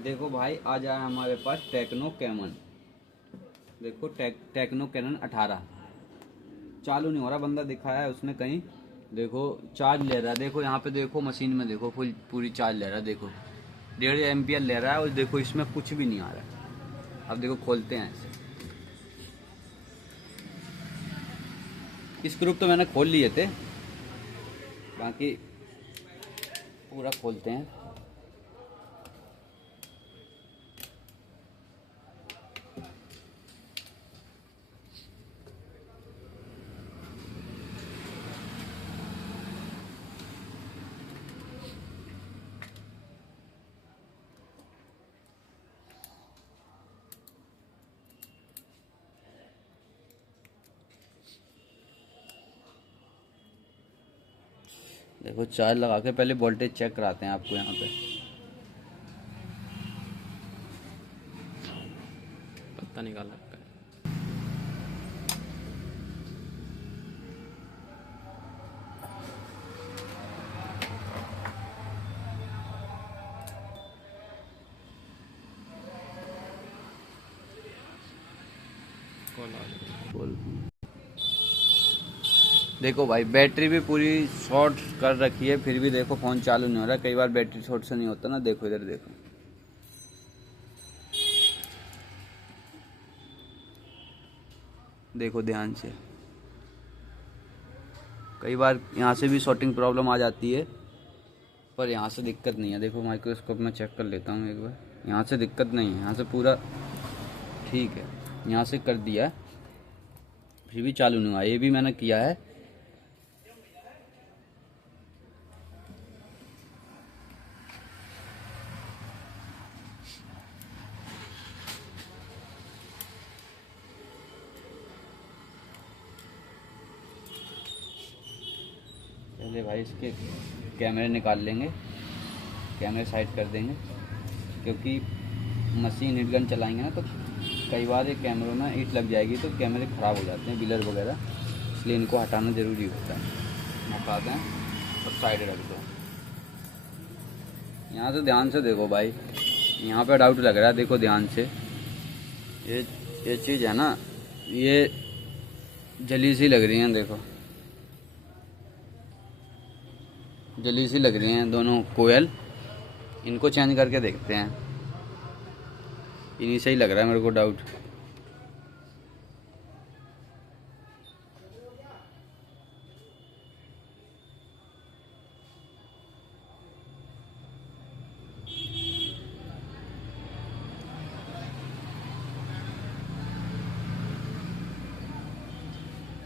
देखो भाई, आज आया हमारे पास टेक्नो कैमन। देखो टेक्नो कैनन 18 चालू नहीं हो रहा। बंदा दिखाया है उसने कहीं। देखो चार्ज ले रहा है। देखो यहाँ पे, देखो मशीन में, देखो फुल पूरी चार्ज ले रहा है। देखो 1.5 एम्पियर ले रहा है। और देखो इसमें कुछ भी नहीं आ रहा है। अब देखो खोलते हैं ऐसे। स्क्रू तो मैंने खोल लिए थे, बाकी पूरा खोलते हैं। देखो चार्ज लगा के पहले वोल्टेज चेक कराते हैं आपको यहाँ पे। पत्ता निकाल लगता है। कौन आ गया? बोल। देखो भाई, बैटरी भी पूरी शॉर्ट कर रखी है, फिर भी देखो फ़ोन चालू नहीं हो रहा। कई बार बैटरी शॉर्ट से नहीं होता ना। देखो इधर देखो, देखो ध्यान से। कई बार यहाँ से भी शॉर्टिंग प्रॉब्लम आ जाती है, पर यहाँ से दिक्कत नहीं है। देखो माइक्रोस्कोप में चेक कर लेता हूँ एक बार। यहाँ से दिक्कत नहीं है, यहाँ से पूरा ठीक है। यहाँ से कर दिया है, फिर भी चालू नहीं हुआ। ये भी मैंने किया है। पहले भाई इसके कैमरे निकाल लेंगे, कैमरे साइड कर देंगे, क्योंकि मशीन हीट गन चलाएंगे ना तो कई बार ये कैमरों में हीट लग जाएगी तो कैमरे ख़राब हो जाते हैं, बिलर वगैरह। इसलिए इनको हटाना ज़रूरी होता है। हटा दें और साइड रख दो। यहाँ से ध्यान से देखो भाई, यहाँ पे डाउट लग रहा है। देखो ध्यान से, ये चीज़ है ना, ये जली सी लग रही हैं। देखो जली सी लग रही हैं दोनों कोयल। इनको चेंज करके देखते हैं। इन्हीं से ही लग रहा है मेरे को डाउट।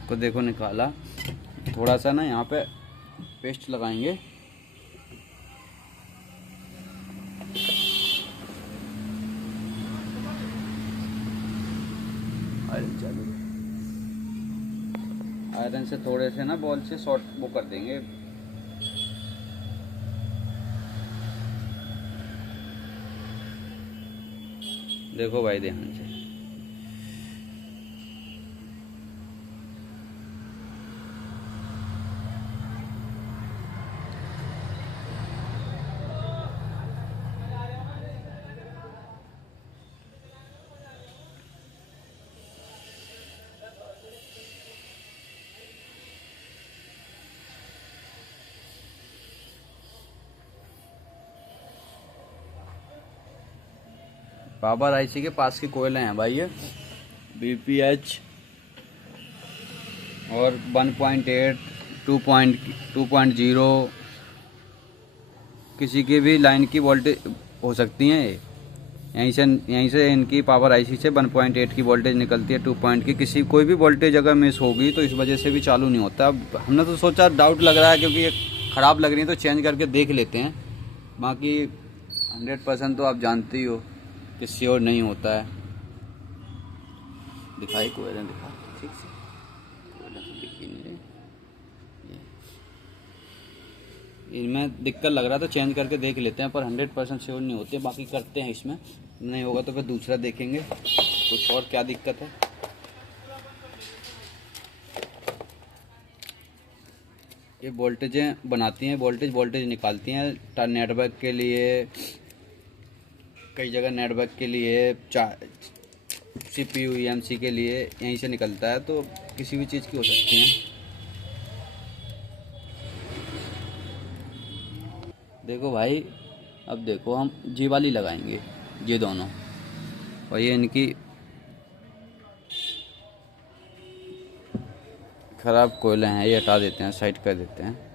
को देखो निकाला। थोड़ा सा ना यहाँ पे पेस्ट लगाएंगे। आयरन चालू, आयरन से थोड़े से ना बॉल से शॉर्ट वो कर देंगे। देखो भाई ध्यान से। पावर आईसी के पास की कोयले हैं भाई ये। बीपीएच और 1.8, 2.0 किसी की भी लाइन की वोल्टेज हो सकती हैं ये। यहीं से इनकी पावर आईसी से 1.8 की वोल्टेज निकलती है। 2 पॉइंट की किसी कोई भी वोल्टेज अगर मिस होगी तो इस वजह से भी चालू नहीं होता। अब हमने तो सोचा, डाउट लग रहा है क्योंकि ये ख़राब लग रही है तो चेंज करके देख लेते हैं। बाकी 100% तो आप जानते ही हो कि श्योर नहीं होता है। दिखाई कोयलें दिखा ठीक से, कोयलें तो दिख ही नहीं रही। इनमें दिक्कत लग रहा है तो चेंज करके देख लेते हैं, पर 100% श्योर नहीं होती है। बाकी करते हैं, इसमें नहीं होगा तो फिर दूसरा देखेंगे कुछ और क्या दिक्कत है। ये वोल्टेजें बनाती हैं, वोल्टेज निकालती हैं नेटवर्क के लिए, कई जगह नेटवर्क के लिए CPU EMC के लिए यहीं से निकलता है, तो किसी भी चीज़ की हो सकती है। देखो भाई, अब देखो हम जी वाली लगाएंगे, ये दोनों, और ये इनकी ख़राब कोयले हैं, ये हटा देते हैं, साइड कर देते हैं।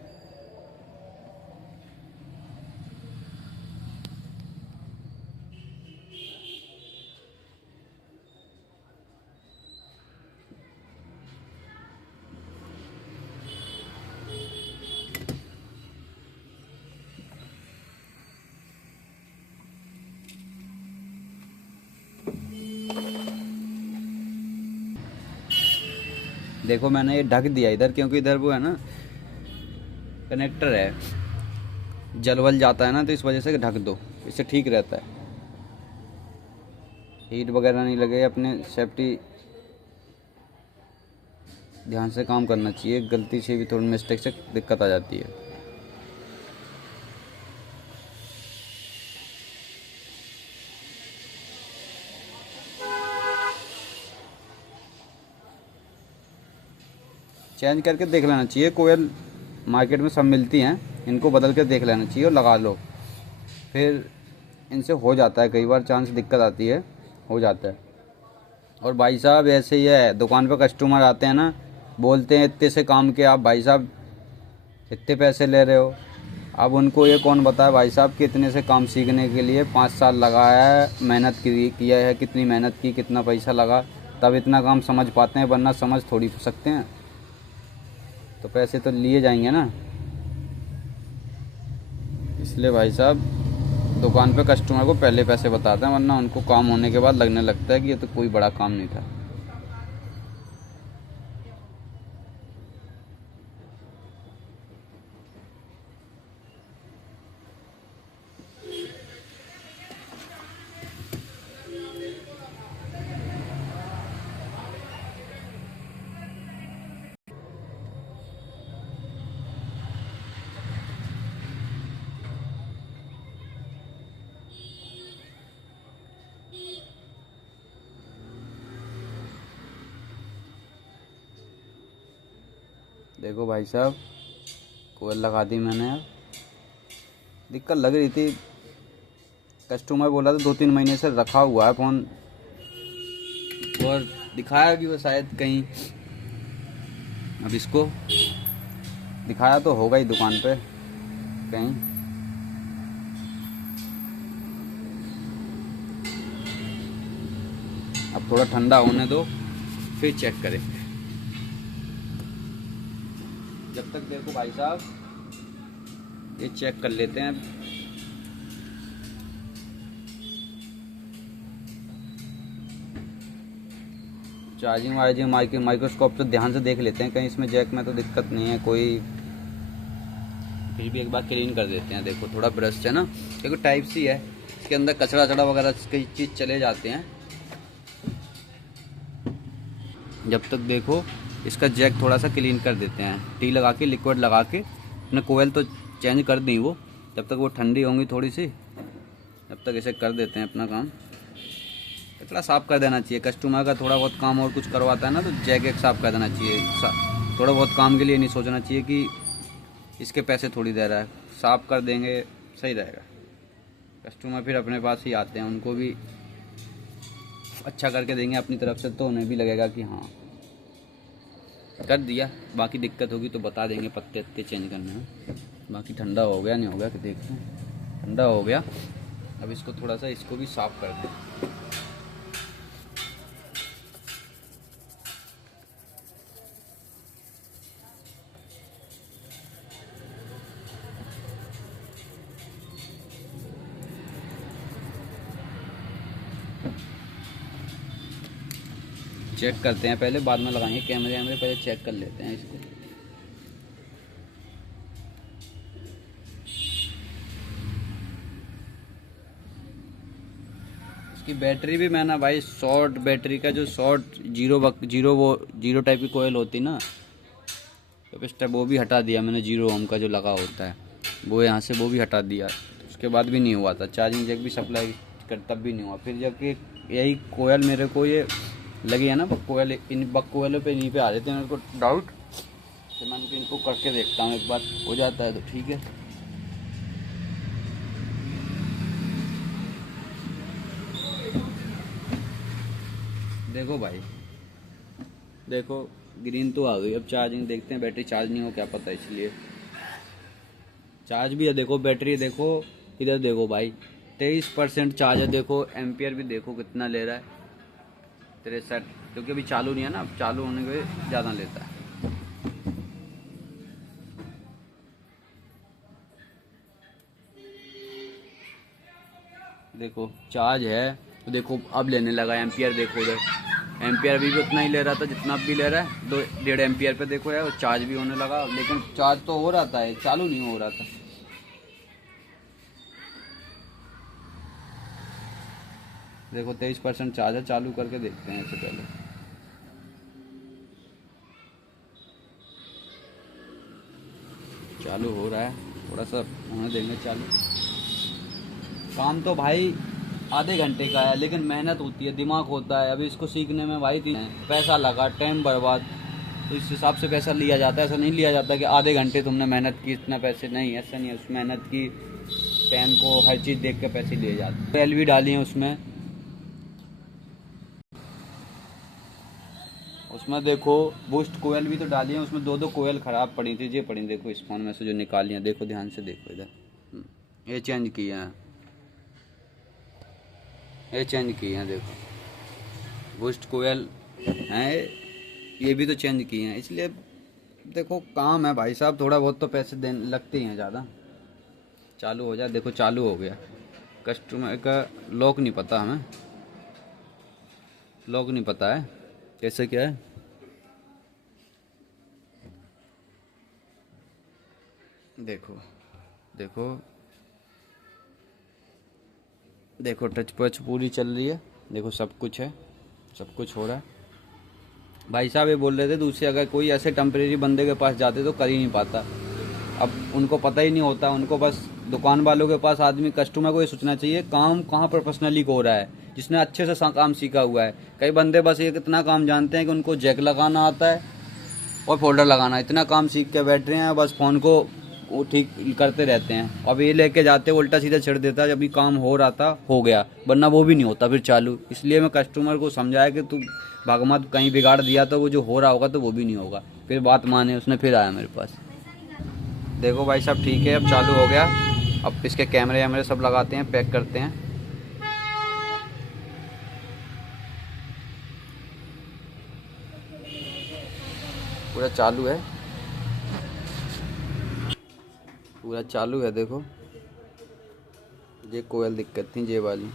देखो मैंने ये ढक दिया इधर, क्योंकि इधर वो है ना कनेक्टर है, जल वल जाता है ना, तो इस वजह से ढक दो, इससे ठीक रहता है, हीट वगैरह नहीं लगे। अपने सेफ्टी ध्यान से काम करना चाहिए, गलती से भी थोड़ी मिस्टेक से दिक्कत आ जाती है। चेंज करके देख लेना चाहिए, कोयल मार्केट में सब मिलती हैं, इनको बदल कर देख लेना चाहिए और लगा लो, फिर इनसे हो जाता है, कई बार चांस दिक्कत आती है, हो जाता है। और भाई साहब ऐसे ही है, दुकान पे कस्टमर आते हैं ना, बोलते हैं इतने से काम के आप भाई साहब इतने पैसे ले रहे हो। अब उनको ये कौन बताए भाई साहब कि इतने से काम सीखने के लिए 5 साल लगाया है, मेहनत किया है, कितनी मेहनत की, कितना पैसा लगा, तब इतना काम समझ पाते हैं, वरना समझ थोड़ी सकते हैं। तो पैसे तो लिए जाएंगे ना, इसलिए भाई साहब दुकान पे कस्टमर को पहले पैसे बताते हैं, वरना उनको काम होने के बाद लगने लगता है कि ये तो कोई बड़ा काम नहीं था। देखो भाई साहब, कोयल लगा दी मैंने। यार दिक्कत लग रही थी, कस्टमर बोला था 2-3 महीने से रखा हुआ है फ़ोन, और दिखाया भी वो शायद कहीं, अब इसको दिखाया तो होगा ही दुकान पे कहीं। अब थोड़ा ठंडा होने दो, फिर चेक करें। जब तक देखो भाई साहब ये चेक कर लेते हैं। चार्जिंग वार्जिंग माइक्रोस्कोप से ध्यान से देख लेते हैं, कहीं इसमें जैक में तो दिक्कत नहीं है कोई, फिर भी एक बार क्लीन कर देते हैं। देखो थोड़ा ब्रश है ना, क्योंकि टाइप सी है, इसके अंदर कचरा चढ़ा वगैरह कई चीज़ चले जाते हैं। जब तक देखो इसका जैक थोड़ा सा क्लीन कर देते हैं, टी लगा के, लिक्विड लगा के। अपने कोयल तो चेंज कर दी वो, जब तक वो ठंडी होंगी थोड़ी सी, जब तक इसे कर देते हैं अपना काम। कचरा साफ़ कर देना चाहिए, कस्टमर का थोड़ा बहुत काम और कुछ करवाता है ना, तो जैक एक साफ़ कर देना चाहिए। थोड़ा बहुत काम के लिए नहीं सोचना चाहिए कि इसके पैसे थोड़ी दे रहा है, साफ़ कर देंगे सही रहेगा। कस्टमर फिर अपने पास ही आते हैं, उनको भी अच्छा करके देंगे अपनी तरफ से, तो उन्हें भी लगेगा कि हाँ कर दिया। बाकी दिक्कत होगी तो बता देंगे, पत्ते वत्ते चेंज करने में। बाकी ठंडा हो गया नहीं हो गया कि देखते हैं। ठंडा हो गया, अब इसको थोड़ा सा इसको भी साफ़ कर दें। चेक करते हैं पहले, बाद में लगाएंगे कैमरे में, पहले चेक कर लेते हैं इसको। इसकी बैटरी भी मैं ना भाई, शॉर्ट बैटरी का जो शॉर्ट जीरो टाइप की कोयल होती ना, तो वो भी हटा दिया मैंने, 0 ओम का जो लगा होता है वो यहाँ से, वो भी हटा दिया। उसके बाद भी नहीं हुआ था। चार्जिंग जैक भी सप्लाई कर तब भी नहीं हुआ। फिर जबकि यही कोयल मेरे को ये लगी है ना बक कोयल, इन बक कोयलों पे इन्हीं पे आ रहे थे मेरे को डाउट, तो मैंने इनको करके देखता हूँ, एक बार हो जाता है तो ठीक है। देखो भाई, देखो ग्रीन तो आ गई। अब चार्जिंग देखते हैं, बैटरी चार्ज नहीं हो क्या पता, इसलिए चार्ज भी है। देखो बैटरी देखो, इधर देखो भाई 23% चार्ज है। देखो एम्पियर भी देखो कितना ले रहा है, 63, क्योंकि अभी चालू नहीं है ना, अब चालू होने के ज़्यादा लेता है। देखो चार्ज है तो देखो अब लेने लगा एम्पियर। देखो उधर एम्पियर भी उतना ही ले रहा था जितना अब भी ले रहा है, 2.5 एम्पियर पे देखो है, और चार्ज भी होने लगा। लेकिन चार्ज तो हो रहा था, चालू नहीं हो रहा था। देखो 23% चार्ज है, चालू करके देखते हैं इससे पहले। चालू हो रहा है, थोड़ा सा होने देंगे चालू। काम तो भाई आधे घंटे का है, लेकिन मेहनत होती है, दिमाग होता है। अभी इसको सीखने में भाई पैसा लगा, टाइम बर्बाद, तो इस हिसाब से पैसा लिया जाता है। ऐसा नहीं लिया जाता कि आधे घंटे तुमने मेहनत की इतना पैसे, नहीं ऐसा नहीं है। उस मेहनत की, टाइम को, हर चीज़ देख के पैसे लिए जाते हैं। कोयल भी डाली है उसमें, उसमें देखो बूस्ट कोयल भी तो डाली है उसमें। 2 कोयल ख़राब पड़ी थी, ये पड़ी देखो इस फोन में से जो निकाली हैं। देखो ध्यान से देखो इधर, ये चेंज किए हैं, ये चेंज किए हैं। देखो बूस्ट कोयल हैं, ये भी तो चेंज किए हैं। इसलिए देखो काम है भाई साहब, थोड़ा बहुत तो पैसे देने लगते ही हैं ज़्यादा। चालू हो जाए, देखो चालू हो गया। कस्टमर का लॉक नहीं पता, हमें लॉक नहीं पता है कैसे क्या है। देखो देखो देखो टच पच पूरी चल रही है। देखो सब कुछ है, सब कुछ हो रहा है। भाई साहब ये बोल रहे थे दूसरे, अगर कोई ऐसे टेम्परेरी बंदे के पास जाते तो कर ही नहीं पाता। अब उनको पता ही नहीं होता, उनको बस दुकान वालों के पास आदमी, कस्टमर को ये सोचना चाहिए काम कहाँ प्रोफेशनली को हो रहा है, जिसने अच्छे से काम सीखा हुआ है। कई बंदे बस ये कितना काम जानते हैं कि उनको जैक लगाना आता है और फोल्डर लगाना, इतना काम सीख के बैठ रहे हैं, बस फ़ोन को वो ठीक करते रहते हैं। अब ये लेके जाते उल्टा सीधा छिड़ देता है। जब भी काम हो रहा था हो गया, वरना वो भी नहीं होता फिर चालू। इसलिए मैं कस्टमर को समझाया कि तू भागमत, कहीं बिगाड़ दिया तो वो जो हो रहा होगा तो वो भी नहीं होगा। फिर बात माने, उसने फिर आया मेरे पास। देखो भाई साहब ठीक है, अब चालू हो गया। अब इसके कैमरे वैमरे सब लगाते हैं, पैक करते हैं। पूरा चालू है, पूरा चालू है। देखो ये कोयल दिक्कत थी, ये वाली।